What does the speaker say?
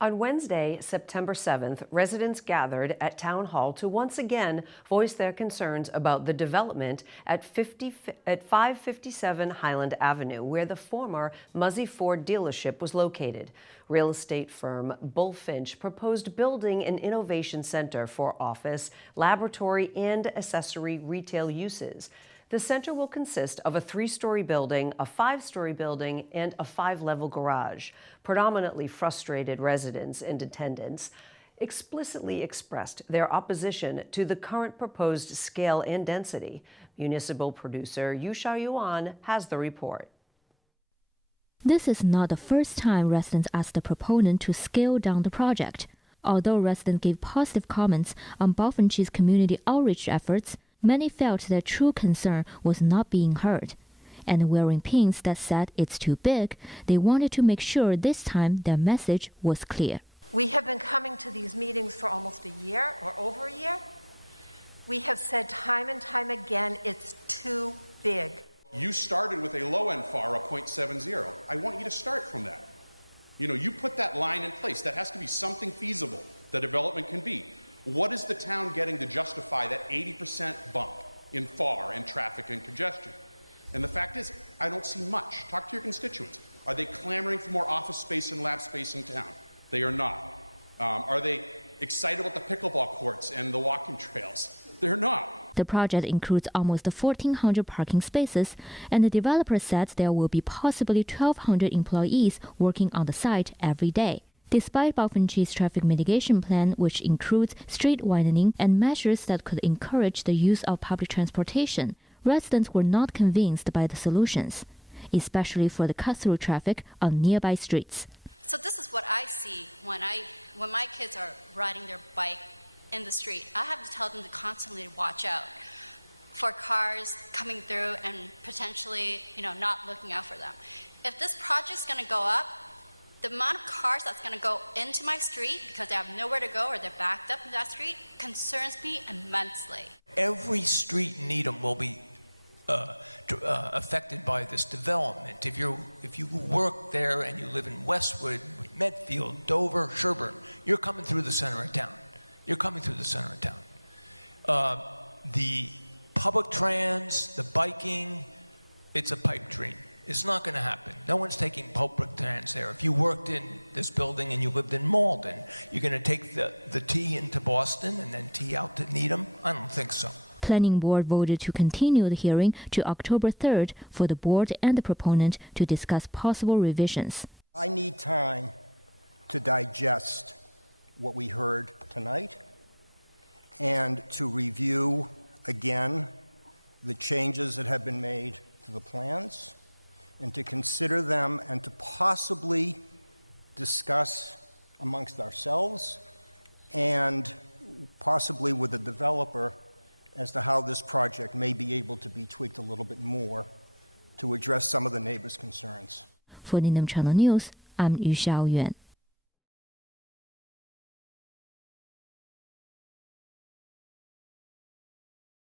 On Wednesday, September 7th, residents gathered at Town Hall to once again voice their concerns about the development at 557 Highland Avenue, where the former Muzi Ford dealership was located. Real estate firm Bullfinch proposed building an innovation center for office, laboratory, and accessory retail uses. The center will consist of a 3-story building, a 5-story building, and a 5-level garage. Predominantly frustrated residents and attendants explicitly expressed their opposition to the current proposed scale and density. Municipal producer Yu Xiaoyuan has the report. This is not the first time residents asked the proponent to scale down the project. Although residents gave positive comments on Bullfinch's community outreach efforts, many felt their true concern was not being heard. And wearing pins that said it's too big, they wanted to make sure this time their message was clear. We have been coming to these meetings for almost a year or over a year. We have said time and time again, it's too big. You started with a low-end FAR of 0.70. I want you to start from that. You put that line in place. That has to be something feasible that development can be. What is the town getting to justify that 80% bump in FAR and traffic and congestion? And the fact is, I don't see much. Talk to your constituents. Are they clamoring for more office space and lab space in town? They are not. Are they excited about the pickleball courts and the walking trails? They're not. The project includes almost 1,400 parking spaces, and the developer said there will be possibly 1,200 employees working on the site every day. Despite Bullfinch's traffic mitigation plan, which includes street widening and measures that could encourage the use of public transportation, residents were not convinced by the solutions, especially for the cut-through traffic on nearby streets. So this is what I see when my kids are riding their bike in the street. I have to tell them to constantly watch out for cars coming through and potentially, not looking out for them. If this project's going to go up, the amount of cars that's going to go into my street because they have nowhere to go or they're backed up in that street concerns me immensely. Every street in Needham will be affected by this development. If you work there and you live in Westwood, Medfield, Dover, Sherburne, you're coming through the center of town. The public trans, the biking, it's a pipe dream. It's not going to happen. No one's taking public trans there. If you worked in this building and you lived in Malden, you're going to take the T into Boston and then T out to Needham? I don't think so. Planning Board voted to continue the hearing to October 3rd for the board and the proponent to discuss possible revisions. I need time to digest what we heard tonight and to review again the changes that have been made to the plans and to consider them and to possibly discuss amongst ourselves and possibly with the developer as to how this project may be able to be tweaked a little bit more to address some of the neighbors' concerns. For Needham Channel News, I'm Yu Xiaoyuan.